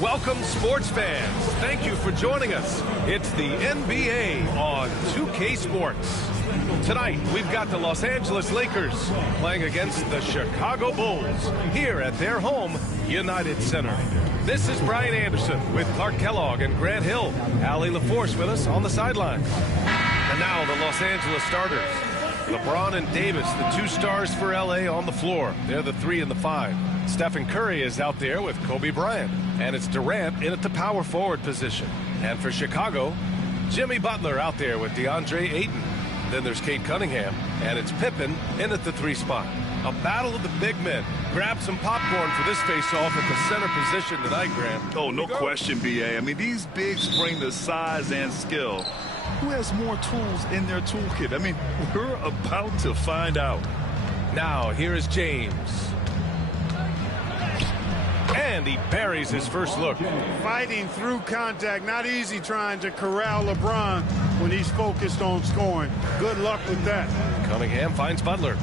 Welcome, sports fans. Thank you for joining us. It's the NBA on 2K Sports. Tonight, we've got the Los Angeles Lakers playing against the Chicago Bulls here at their home, United Center. This is Brian Anderson with Clark Kellogg and Grant Hill. Allie LaForce with us on the sidelines. And now the Los Angeles starters. LeBron and Davis, the two stars for LA on the floor. They're the 3 and the 5. Stephen Curry is out there with Kobe Bryant. And it's Durant in at the power forward position. And for Chicago, Jimmy Butler out there with DeAndre Ayton. Then there's Cade Cunningham, and it's Pippen in at the 3 spot. A battle of the big men. Grab some popcorn for this face-off at the center position tonight, Grant. Oh, no question, B.A. I mean, these bigs bring the size and skill. Who has more tools in their toolkit? I mean, we're about to find out. Now, here is James. And he buries his first look. Fighting through contact. Not easy trying to corral LeBron when he's focused on scoring. Good luck with that. Cunningham finds Butler.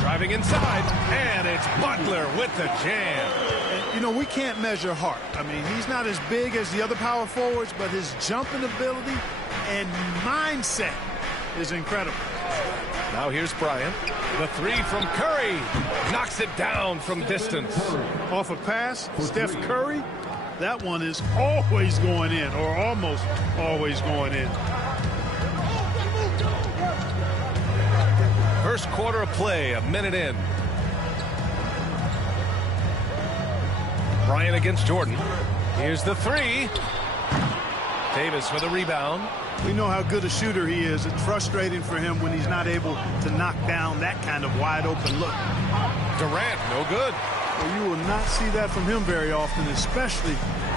Driving inside, and it's Butler with the jam. And, you know, we can't measure heart. I mean, he's not as big as the other power forwards, but his jumping ability and mindset is incredible. Now here's Bryant. The 3 from Curry. Knocks it down from distance. Off a pass, Steph Curry. That one is always going in, or almost always going in. First quarter of play, a minute in. Bryant against Jordan. Here's the 3. Davis with a rebound. We know how good a shooter he is. It's frustrating for him when he's not able to knock down that kind of wide-open look. Durant, no good. Well, you will not see that from him very often, especially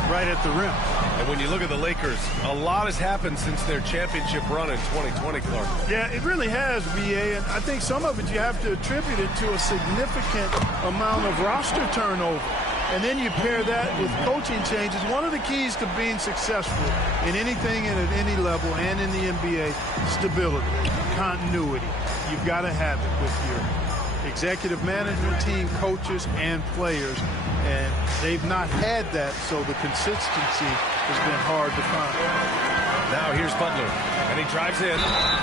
right at the rim. And when you look at the Lakers, a lot has happened since their championship run in 2020, Clark. Yeah, it really has, VA, and I think some of it you have to attribute it to a significant amount of roster turnover. And then you pair that with coaching changes. One of the keys to being successful in anything and at any level and in the NBA, stability, continuity. You've got to have it with your executive management team, coaches, and players. And they've not had that, so the consistency has been hard to find. Now here's Butler, and he drives in,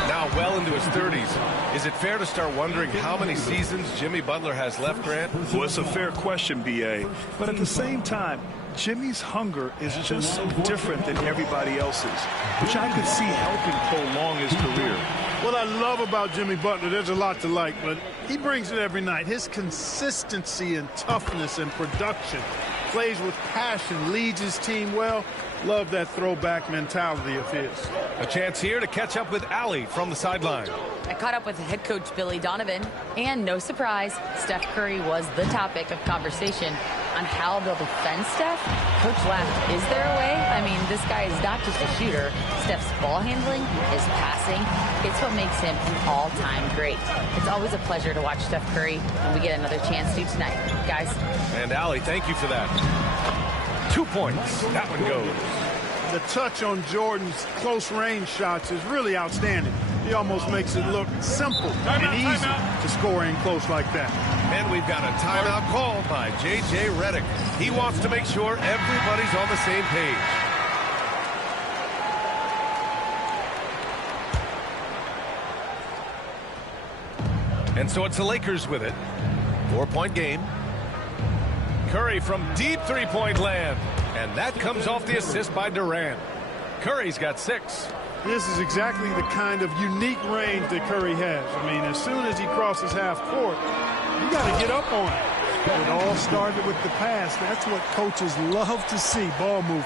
now well into his 30s. Is it fair to start wondering how many seasons Jimmy Butler has left, Grant? Well, it's a fair question, B.A. But at the same time, Jimmy's hunger is just so different than everybody else's, which I could see helping prolong his career. What I love about Jimmy Butler, there's a lot to like, but he brings it every night. His consistency and toughness and production, plays with passion, leads his team well. Love that throwback mentality of his. A chance here to catch up with Allie from the sideline. I caught up with head coach Billy Donovan, and no surprise, Steph Curry was the topic of conversation on how they'll defend Steph. Coach laughed, is there a way? I mean, this guy is not just a shooter. Steph's ball handling, his passing, it's what makes him an all-time great. It's always a pleasure to watch Steph Curry, and we get another chance to tonight. Guys. And Allie, thank you for that. 2 points. That one goes. The touch on Jordan's close-range shots is really outstanding. He almost makes it look simple and easy to score in close like that. And we've got a timeout called by J.J. Redick. He wants to make sure everybody's on the same page. And so it's the Lakers with it. 4-point game. Curry from deep three-point land. And that comes off the assist by Durant. Curry's got 6. This is exactly the kind of unique range that Curry has. I mean, as soon as he crosses half court, you got to get up on it. It all started with the pass. That's what coaches love to see, ball movement.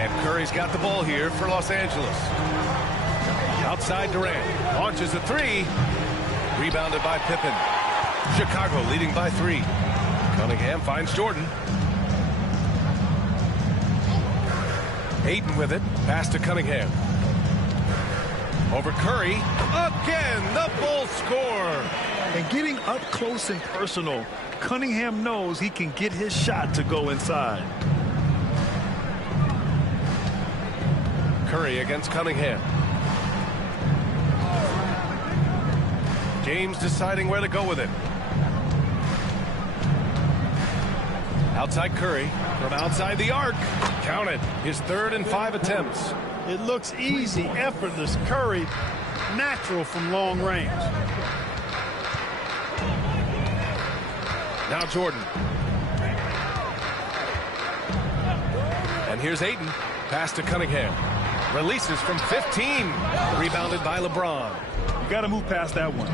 And Curry's got the ball here for Los Angeles. Outside Durant. Launches a 3. Rebounded by Pippen. Chicago leading by 3. Cunningham finds Jordan. Ayton with it. Pass to Cunningham. Over Curry. Again, the Bulls score. And getting up close and personal, Cunningham knows he can get his shot to go inside. Curry against Cunningham. James deciding where to go with it. Outside Curry from outside the arc. Count it. His 3rd and 5 attempts. It looks easy, effortless. Curry, natural from long range. Now Jordan. And here's Ayton. Pass to Cunningham. Releases from 15. Rebounded by LeBron. You got to move past that one.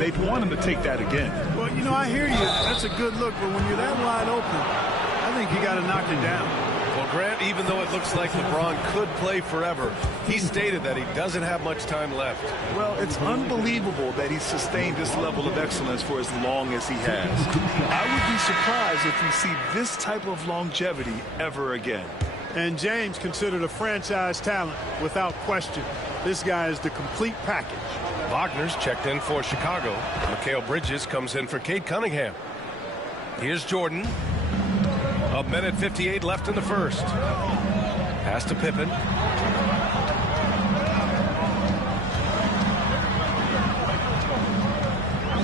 They'd want him to take that again. Well, you know, I hear you. That's a good look, but when you're that wide open, I think you got to knock it down. Well, Grant, even though it looks like LeBron could play forever, he stated that he doesn't have much time left. Well, it's unbelievable that he's sustained this level of excellence for as long as he has. I would be surprised if we see this type of longevity ever again. And James considered a franchise talent without question. This guy is the complete package. Wagner's checked in for Chicago. Mikal Bridges comes in for Cade Cunningham. Here's Jordan. 1:58 left in the first. Pass to Pippen.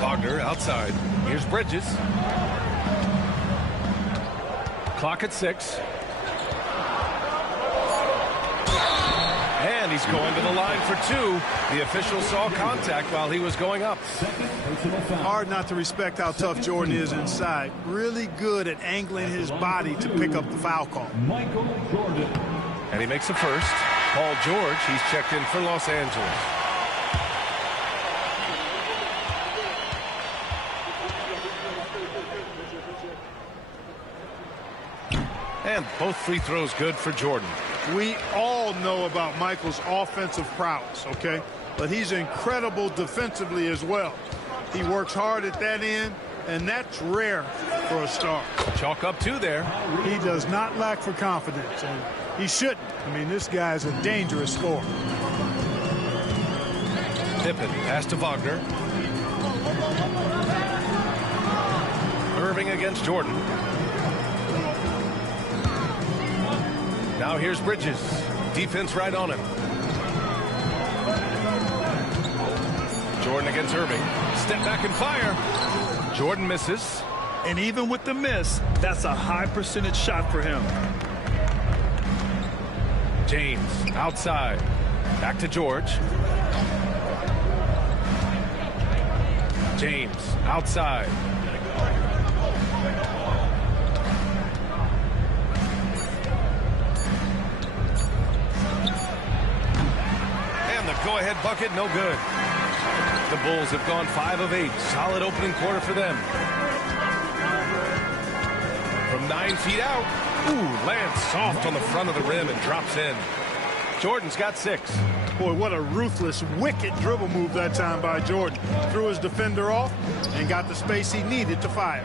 Wagner outside. Here's Bridges. Clock at 6. And he's going to the line for 2. The official saw contact while he was going up. Hard not to respect how tough Jordan is inside. Really good at angling his body to pick up the foul call. And he makes the first. Paul George, he's checked in for Los Angeles. And both free throws good for Jordan. We all know about Michael's offensive prowess, okay? But he's incredible defensively as well. He works hard at that end, and that's rare for a star. Chalk up 2 there. He does not lack for confidence, and he shouldn't. I mean, this guy's a dangerous scorer. Pippen, pass to Wagner. Irving against Jordan. Now here's Bridges. Defense right on him. Jordan against Irving. Step back and fire. Jordan misses. And even with the miss, that's a high percentage shot for him. James outside. Back to George. James outside. Go-ahead bucket, no good. The Bulls have gone 5 of 8. Solid opening quarter for them. From 9 feet out. Ooh, lands soft on the front of the rim and drops in. Jordan's got 6. Boy, what a ruthless, wicked dribble move that time by Jordan. Threw his defender off and got the space he needed to fire.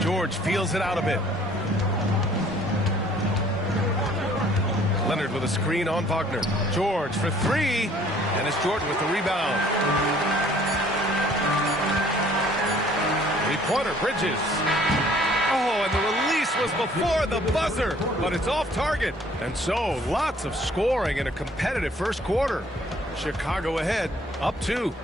George feels it out a bit. Leonard with a screen on Wagner. George for 3. And it's Jordan with the rebound. 3-pointer, Bridges. Oh, and the release was before the buzzer, but it's off target. And so, lots of scoring in a competitive first quarter. Chicago ahead, up 2.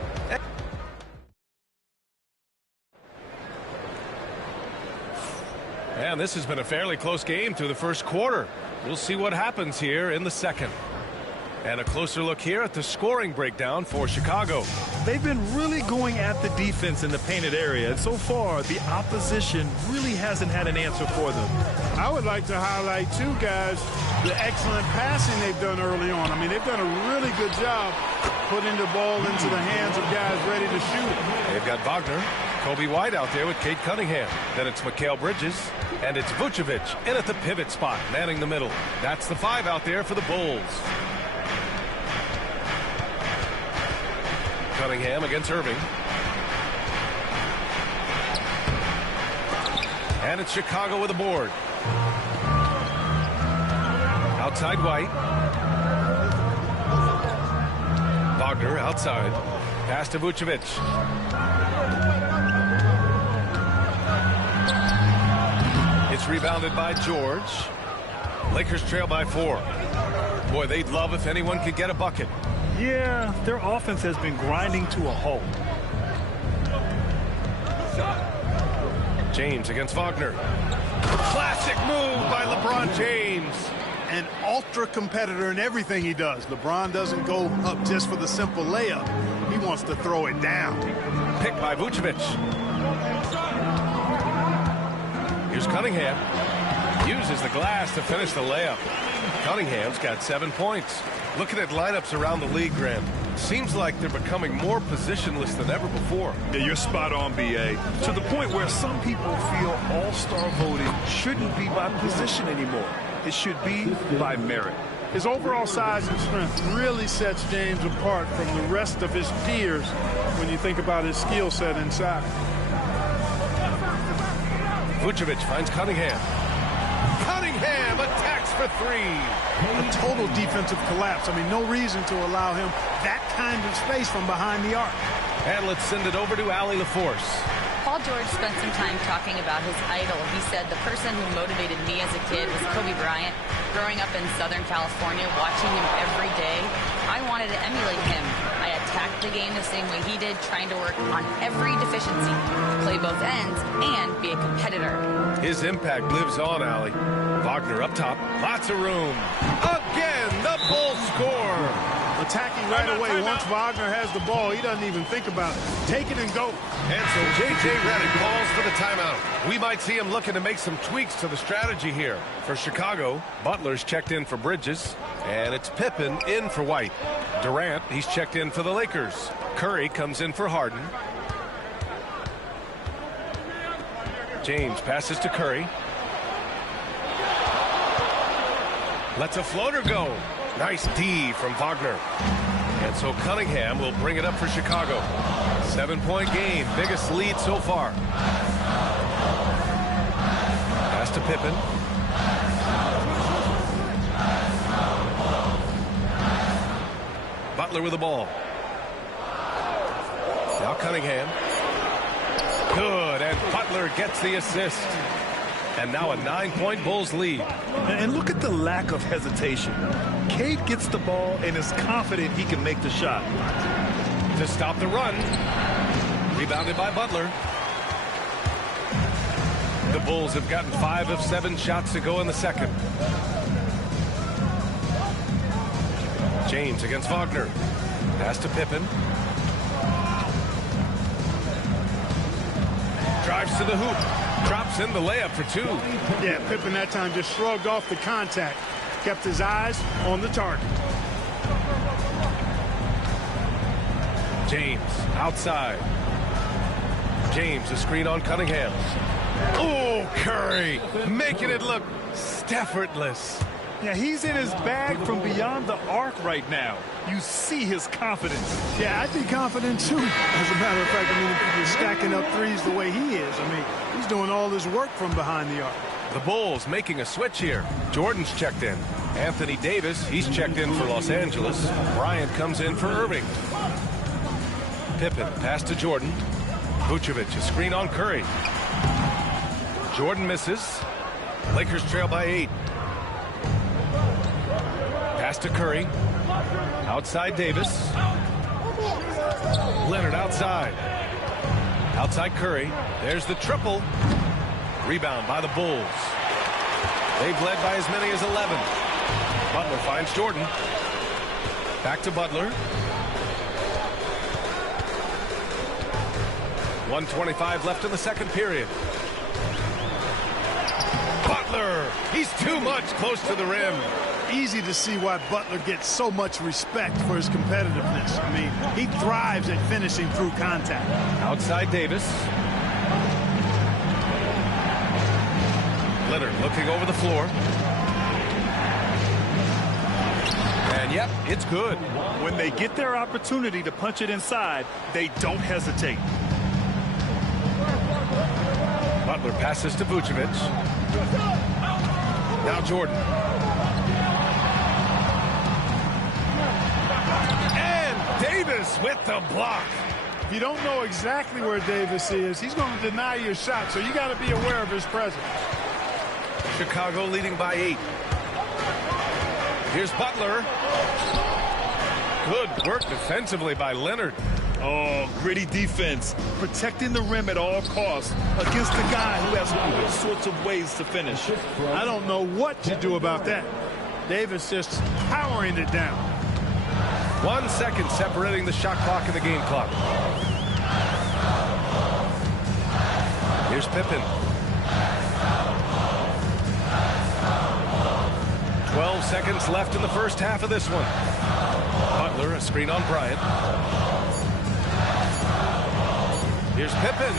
And this has been a fairly close game through the first quarter. We'll see what happens here in the second. And a closer look here at the scoring breakdown for Chicago. They've been really going at the defense in the painted area, and so far the opposition really hasn't had an answer for them. I would like to highlight, too, guys, the excellent passing they've done early on. I mean, they've done a really good job putting the ball into the hands of guys ready to shoot. They've got Wagner, Kobe White out there with Cade Cunningham. Then it's Mikal Bridges, and it's Vucevic in at the pivot spot, manning the middle. That's the 5 out there for the Bulls. Cunningham against Irving. And it's Chicago with a board. Outside White. Wagner outside. Pass to Vucevic. It's rebounded by George. Lakers trail by 4. Boy, they'd love if anyone could get a bucket. Yeah, their offense has been grinding to a halt. James against Wagner. Classic move by LeBron James. An ultra competitor in everything he does. LeBron doesn't go up just for the simple layup. He wants to throw it down. Picked by Vucevic. Here's Cunningham. Uses the glass to finish the layup. Cunningham's got 7 points. Looking at lineups around the league, Graham, seems like they're becoming more positionless than ever before. Yeah, you're spot on, B.A. To the point where some people feel all-star voting shouldn't be by position anymore. It should be by merit. His overall size and strength really sets James apart from the rest of his peers when you think about his skill set inside. Vucevic finds Cunningham. Cunningham attacks for three. A total defensive collapse. I mean, no reason to allow him that kind of space from behind the arc. And let's send it over to Allie LaForce. Paul George spent some time talking about his idol. He said, the person who motivated me as a kid was Kobe Bryant. Growing up in Southern California, watching him every day, I wanted to emulate him. I attacked the game the same way he did, trying to work on every deficiency, play both ends, and be a competitor. His impact lives on, Allie. Wagner up top, lots of room. Again, the Bulls score. Attacking right away. Once Wagner has the ball, he doesn't even think about it. Take it and go. And so J.J. Redick calls for the timeout. We might see him looking to make some tweaks to the strategy here. For Chicago, Butler's checked in for Bridges, and it's Pippen in for White. Durant, he's checked in for the Lakers. Curry comes in for Harden. James passes to Curry. Lets a floater go. Nice D from Wagner. And so Cunningham will bring it up for Chicago. 7-point game, biggest lead so far. Pass to Pippen. Butler with the ball. Now Cunningham. Good, and Butler gets the assist. And now a 9-point Bulls lead. And look at the lack of hesitation. Cade gets the ball and is confident he can make the shot. To stop the run. Rebounded by Butler. The Bulls have gotten 5 of 7 shots to go in the second. James against Wagner. Pass to Pippen. Drives to the hoop. Drops in the layup for 2. Yeah, Pippen that time just shrugged off the contact. Kept his eyes on the target. James outside. James a screen on Cunningham. Oh, Curry making it look effortless. Yeah, he's in his bag from beyond the arc right now. You see his confidence. Yeah, I'd be confident too. As a matter of fact, I mean, if you're stacking up threes the way he is, I mean, he's doing all his work from behind the arc. The Bulls making a switch here. Jordan's checked in. Anthony Davis, he's checked in for Los Angeles. Bryant comes in for Irving. Pippen, pass to Jordan. Vucevic, a screen on Curry. Jordan misses. Lakers trail by 8. Pass to Curry. Outside Davis. Leonard outside. Outside Curry. There's the triple. Rebound by the Bulls. They've led by as many as 11. Butler finds Jordan. Back to Butler. 1:25 left in the second period. Butler, he's too much close to the rim. Easy to see why Butler gets so much respect for his competitiveness. I mean, he thrives at finishing through contact. Outside Davis. Leonard looking over the floor. And yep, it's good. When they get their opportunity to punch it inside, they don't hesitate. Butler passes to Vucevic. Now Jordan. And Davis with the block. If you don't know exactly where Davis is, he's going to deny your shot, so you got to be aware of his presence. Chicago leading by 8. Here's Butler. Good work defensively by Leonard. Oh, gritty defense. Protecting the rim at all costs against a guy who has all sorts of ways to finish. I don't know what to do about that. Davis just powering it down. 1 second separating the shot clock and the game clock. Here's Pippen. 12 seconds left in the first half of this one. Butler, a screen on Bryant. Here's Pippen.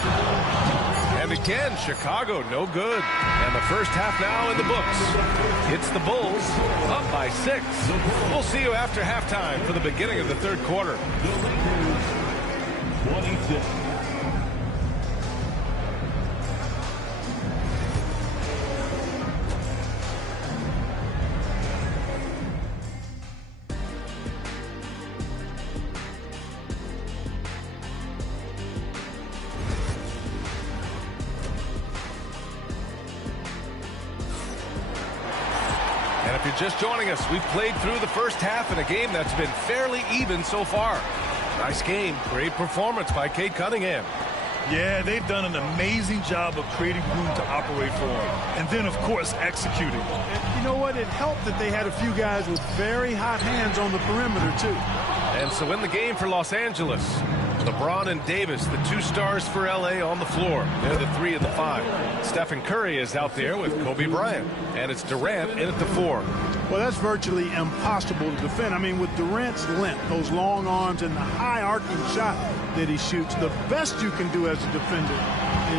And again, Chicago, no good. And the first half now in the books. It's the Bulls, up by 6. We'll see you after halftime for the beginning of the third quarter. 26. If you're just joining us, we've played through the first half in a game that's been fairly even so far. Nice game. Great performance by Cade Cunningham. Yeah, they've done an amazing job of creating room to operate for him. And then, of course, executing. And you know what? It helped that they had a few guys with very hot hands on the perimeter, too. And so in the game for Los Angeles, LeBron and Davis, the 2 stars for L.A. on the floor. They're the 3 and the 5. Stephen Curry is out there with Kobe Bryant. And it's Durant in at the 4. Well, that's virtually impossible to defend. I mean, with Durant's length, those long arms, and the high arcing shot that he shoots, the best you can do as a defender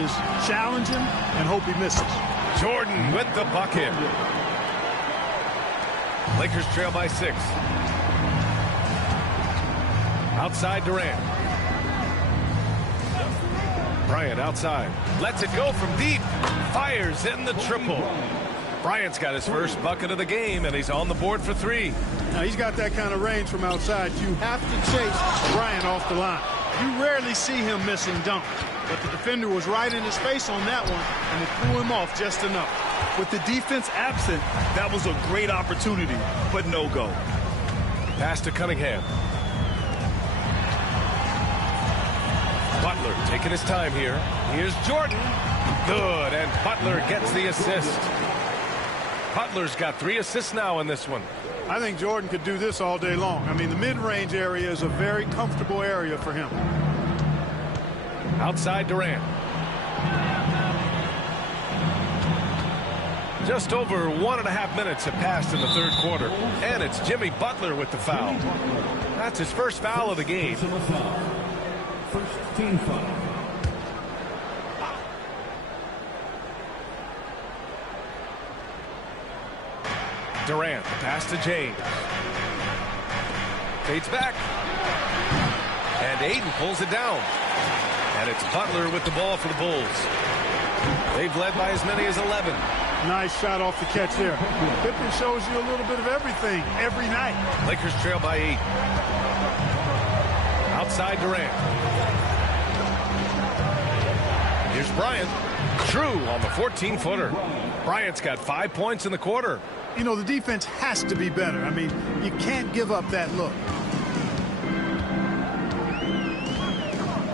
is challenge him and hope he misses. Jordan with the bucket. Lakers trail by 6. Outside Durant. Bryant outside. Lets it go from deep. Fires in the triple. Bryant's got his first bucket of the game, and he's on the board for 3. Now, he's got that kind of range from outside. You have to chase Bryant off the line. You rarely see him missing dunks. But the defender was right in his face on that one, and it threw him off just enough. With the defense absent, that was a great opportunity, but no go. Pass to Cunningham. Butler taking his time here. Here's Jordan. Good, and Butler gets the assist. Butler's got 3 assists now in this one. I think Jordan could do this all day long. I mean, the mid-range area is a very comfortable area for him. Outside Durant. Just over 1.5 minutes have passed in the third quarter. And it's Jimmy Butler with the foul. That's his first foul of the game. First team foul. Durant, pass to James. Fades back. And Aiden pulls it down. And it's Butler with the ball for the Bulls. They've led by as many as 11. Nice shot off the catch there. Pippen shows you a little bit of everything every night. Lakers trail by 8. Outside Durant. Here's Bryant. True on the 14-footer. Bryant's got 5 points in the quarter. You know, the defense has to be better. I mean, you can't give up that look.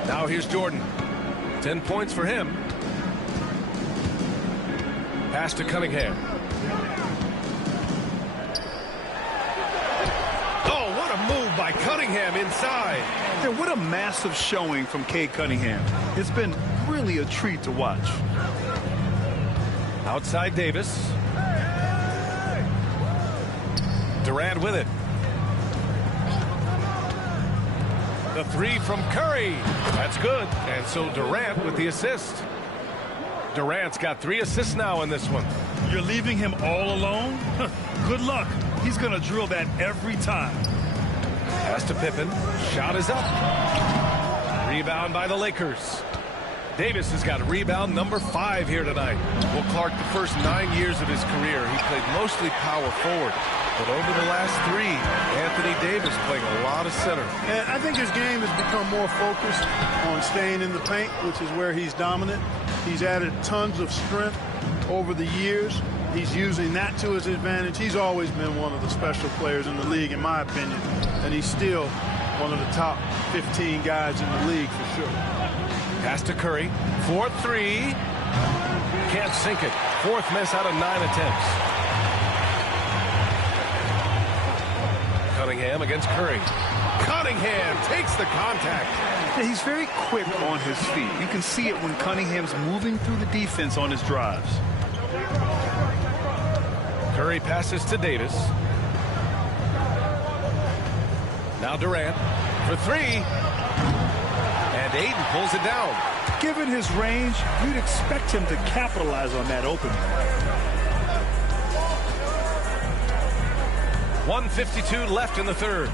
Now here's Jordan. 10 points for him. Pass to Cunningham. Oh, what a move by Cunningham inside. And what a massive showing from Cade Cunningham. It's been really a treat to watch. Outside Davis. Durant with it. The 3 from Curry. That's good. And so Durant with the assist. Durant's got 3 assists now in this one. You're leaving him all alone? Good luck. He's going to drill that every time. Pass to Pippen. Shot is up. Rebound by the Lakers. Davis has got rebound number 5 here tonight. Well, Clark, the first 9 years of his career, he played mostly power forward. But over the last 3, Anthony Davis playing a lot of center. And I think his game has become more focused on staying in the paint, which is where he's dominant. He's added tons of strength over the years. He's using that to his advantage. He's always been one of the special players in the league, in my opinion. and he's still one of the top 15 guys in the league for sure. Pass to Curry. 4-3. Can't sink it. Fourth miss out of 9 attempts. Cunningham against Curry. Cunningham takes the contact. Yeah, he's very quick on his feet. You can see it when Cunningham's moving through the defense on his drives. Curry passes to Davis. Now Durant for 3. And Aiden pulls it down. Given his range, you'd expect him to capitalize on that opening. 1:52 left in the third.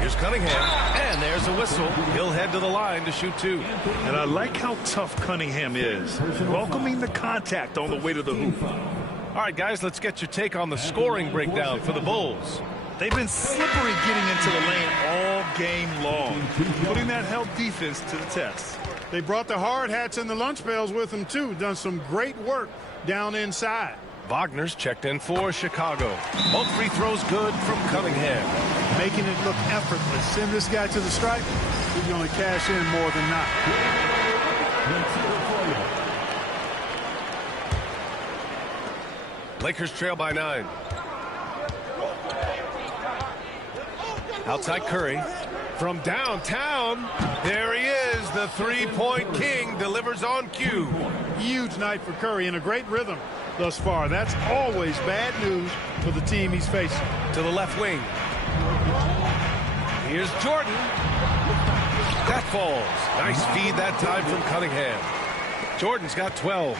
Here's Cunningham, and there's a whistle. He'll head to the line to shoot 2. And I like how tough Cunningham is, welcoming the contact on the way to the hoop. All right, guys, let's get your take on the scoring breakdown for the Bulls. They've been slippery getting into the lane all game long, putting that help defense to the test. They brought the hard hats and the lunch pails with them, too. Done some great work down inside. Wagner's checked in for Chicago. Both free throws good from Cunningham. Making it look effortless. Send this guy to the stripe. He's going to cash in more than not. Lakers trail by 9. Outside Curry. From downtown, there he is. The three-point king delivers on cue. Huge night for Curry and a great rhythm thus far. That's always bad news for the team he's facing. To the left wing. Here's Jordan. That falls. Nice feed that time from Cunningham. Jordan's got 12.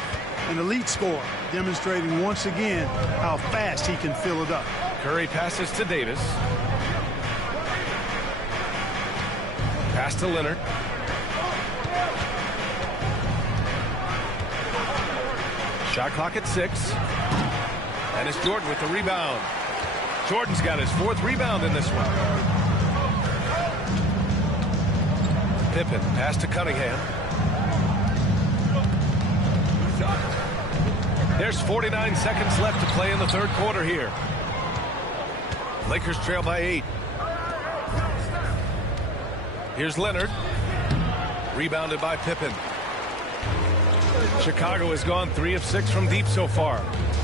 An elite scorer, demonstrating once again how fast he can fill it up. Curry passes to Davis. Pass to Leonard. Shot clock at 6. And it's Jordan with the rebound. Jordan's got his 4th rebound in this one. Pippen, pass to Cunningham. There's 49 seconds left to play in the third quarter here. Lakers trail by 8. Here's Leonard. Rebounded by Pippen. Chicago has gone 3 of 6 from deep so far.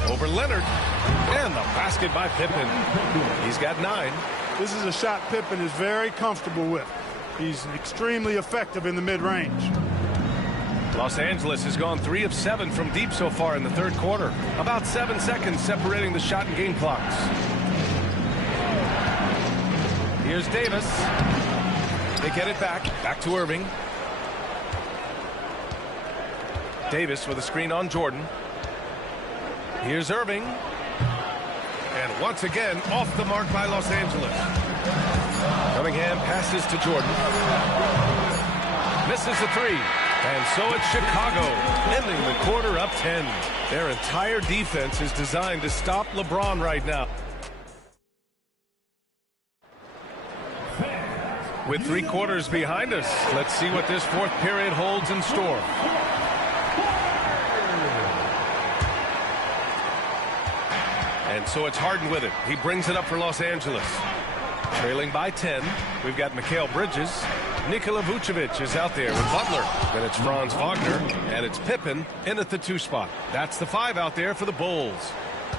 Over Leonard. And the basket by Pippen. He's got 9. This is a shot Pippen is very comfortable with. He's extremely effective in the mid-range. Los Angeles has gone 3 of 7 from deep so far in the third quarter. About 7 seconds separating the shot and game clocks. Here's Davis. They get it back. Back to Irving. Davis with a screen on Jordan. Here's Irving. And once again, off the mark by Los Angeles. Cunningham passes to Jordan. Misses the 3. And so it's Chicago, ending the quarter up 10. Their entire defense is designed to stop LeBron right now. With 3 quarters behind us, let's see what this 4th period holds in store. And so it's Harden with it. He brings it up for Los Angeles. Trailing by 10, we've got Mikal Bridges. Nikola Vucevic is out there with Butler. Then it's Franz Wagner, and it's Pippen in at the 2 spot. That's the 5 out there for the Bulls.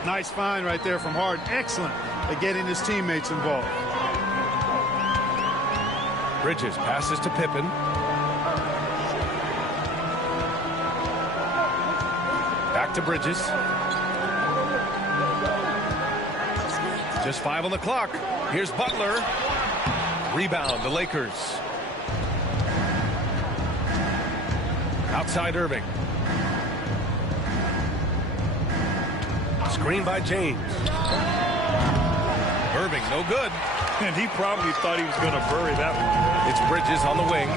Nice find right there from Harden. Excellent at getting his teammates involved. Bridges passes to Pippen. Back to Bridges. Just 5 on the clock. Here's Butler. Rebound, the Lakers. Outside Irving. Screen by James. Irving, no good. And he probably thought he was going to bury that one. It's Bridges on the wing.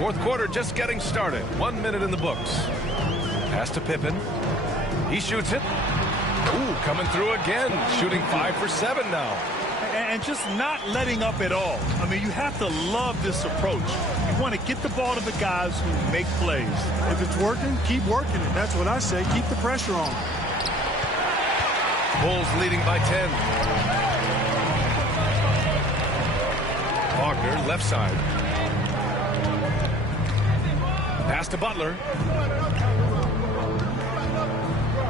4th quarter just getting started. 1 minute in the books. Pass to Pippen. He shoots it. Ooh, coming through again. Shooting 5 for 7 now. And just not letting up at all. I mean, you have to love this approach. You want to get the ball to the guys who make plays. If it's working, keep working it. That's what I say. Keep the pressure on. Bulls leading by 10. Wagner, left side. Pass to Butler.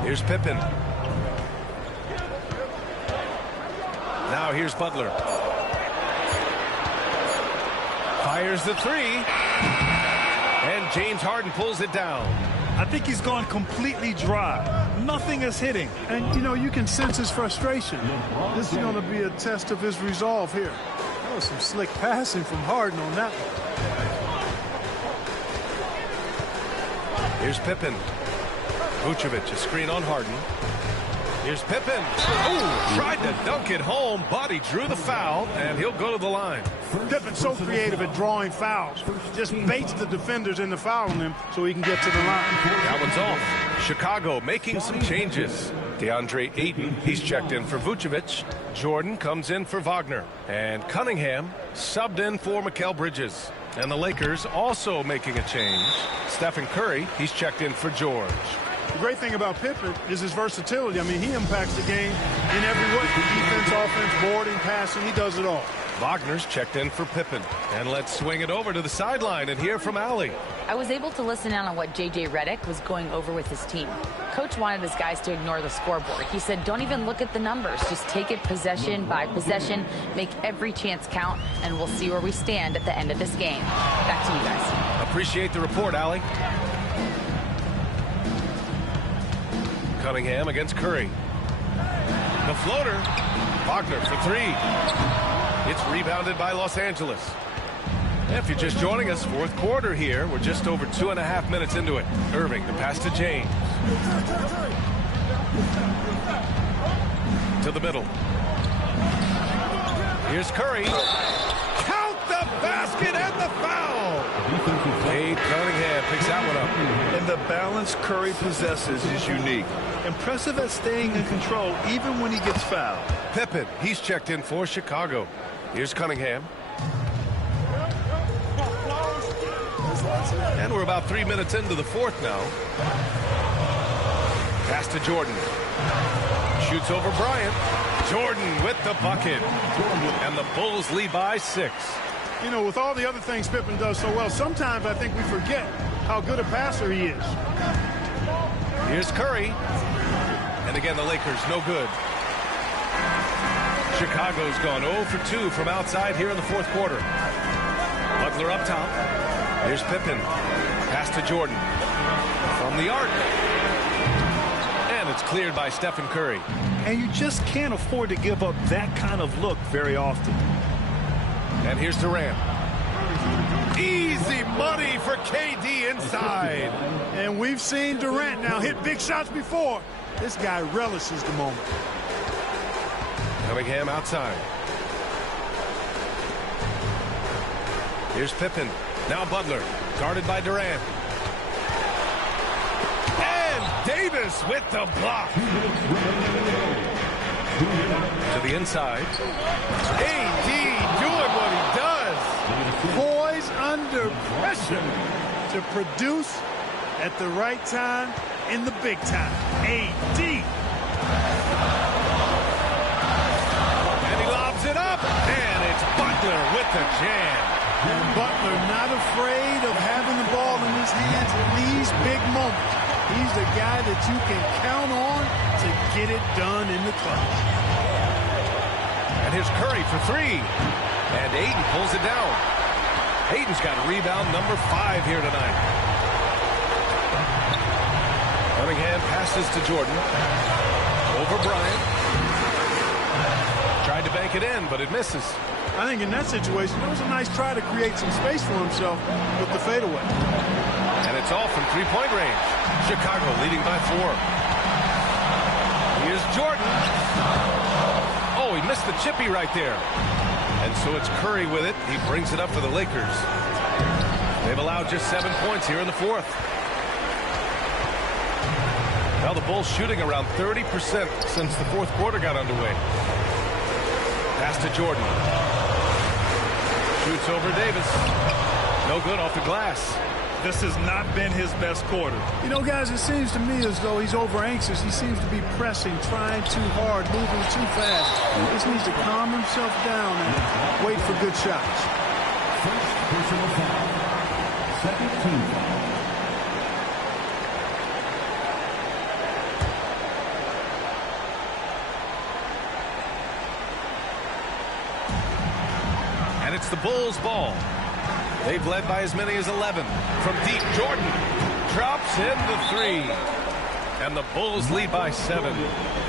Here's Pippen. Now here's Butler. Fires the three. And James Harden pulls it down. I think he's gone completely dry. Nothing is hitting. And, you know, you can sense his frustration. This is going to be a test of his resolve here. That was some slick passing from Harden on that one. Here's Pippen. Vucevic, a screen on Harden. Here's Pippen. Ooh, tried to dunk it home, but he drew the foul, and he'll go to the line. Pippen's so creative at drawing fouls. Just baits the defenders into fouling him so he can get to the line. That one's off. Chicago making some changes. DeAndre Ayton, he's checked in for Vucevic. Jordan comes in for Wagner. And Cunningham subbed in for Mikal Bridges. And the Lakers also making a change. Stephen Curry, he's checked in for George. The great thing about Pippen is his versatility. I mean, he impacts the game in every way. Defense, offense, boarding, passing, he does it all. Wagner's checked in for Pippen. And let's swing it over to the sideline and hear from Allie. I was able to listen in on what J.J. Redick was going over with his team. Coach wanted his guys to ignore the scoreboard. He said, don't even look at the numbers. Just take it possession by possession, make every chance count, and we'll see where we stand at the end of this game. Back to you guys. Appreciate the report, Allie. Cunningham against Curry. The floater. Wagner for three. It's rebounded by Los Angeles. If you're just joining us, fourth quarter here. We're just over 2.5 minutes into it. Irving, the pass to James. To the middle. Here's Curry. Count the basket and the foul. Cade Cunningham picks that one up. And the balance Curry possesses is unique. Impressive at staying in control even when he gets fouled. Pippen, he's checked in for Chicago. Here's Cunningham. And we're about 3 minutes into the fourth now. Pass to Jordan. Shoots over Bryant. Jordan with the bucket. And the Bulls lead by 6. You know, with all the other things Pippen does so well, sometimes I think we forget how good a passer he is. Here's Curry. And again, the Lakers no good. Chicago's gone 0 for 2 from outside here in the fourth quarter. Butler up top. Here's Pippen. Pass to Jordan. From the arc. And it's cleared by Stephen Curry. And you just can't afford to give up that kind of look very often. And here's Durant. Easy money for KD inside. And we've seen Durant now hit big shots before. This guy relishes the moment. Cunningham outside. Here's Pippen. Now Butler. Guarded by Durant. And Davis with the block. To the inside. AD doing what he does. Poised under pressure to produce at the right time in the big time. AD. And he lobs it up. And it's Butler with the jam. And Butler not afraid of having the ball in his hands in these big moments. He's the guy that you can count on to get it done in the clutch. And here's Curry for three. And Ayton pulls it down. Ayton's got rebound number 5 here tonight. Cunningham passes to Jordan. Over Bryant. Tried to bank it in, but it misses. I think in that situation, it was a nice try to create some space for himself with the fadeaway. And it's all from three-point range. Chicago leading by 4. Here's Jordan. Oh, he missed the chippy right there. And so it's Curry with it. He brings it up for the Lakers. They've allowed just 7 points here in the fourth. Now the Bulls shooting around 30% since the fourth quarter got underway. Pass to Jordan. Shoots over Davis. No good off the glass. This has not been his best quarter. You know, guys, it seems to me as though he's over anxious. He seems to be pressing, trying too hard, moving too fast. He just needs to calm himself down and wait for good shots. First personal foul. Second team foul. And it's the Bulls' ball. They've led by as many as 11. From deep, Jordan drops in the three. And the Bulls lead by 7.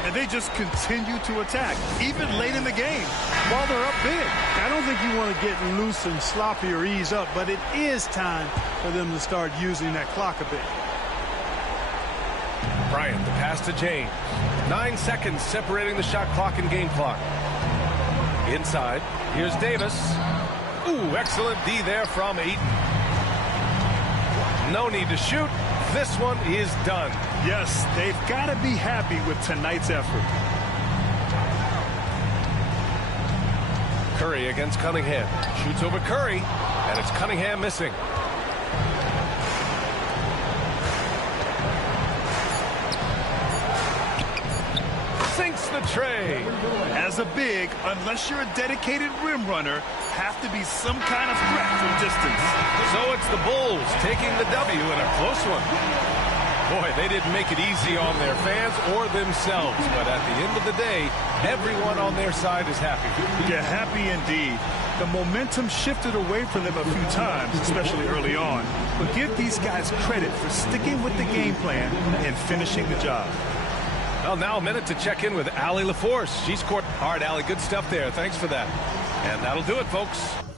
And they just continue to attack, even late in the game, while they're up big. I don't think you want to get loose and sloppy or ease up, but it is time for them to start using that clock a bit. Bryant, the pass to James. 9 seconds separating the shot clock and game clock. Inside, here's Davis. Ooh, excellent D there from Ayton. No need to shoot. This one is done. Yes, they've got to be happy with tonight's effort. Curry against Cunningham. Shoots over Curry, and it's Cunningham missing. Sinks the tray. As a big, unless you're a dedicated rim runner, have to be some kind of threat from distance. So it's the Bulls taking the W in a close one. Boy, they didn't make it easy on their fans or themselves, but at the end of the day, everyone on their side is happy. Yeah, happy indeed. The momentum shifted away from them a few times, especially early on. But give these guys credit for sticking with the game plan and finishing the job. Well, now a minute to check in with Allie LaForce. She scored hard, Allie. Good stuff there. Thanks for that. And that'll do it, folks.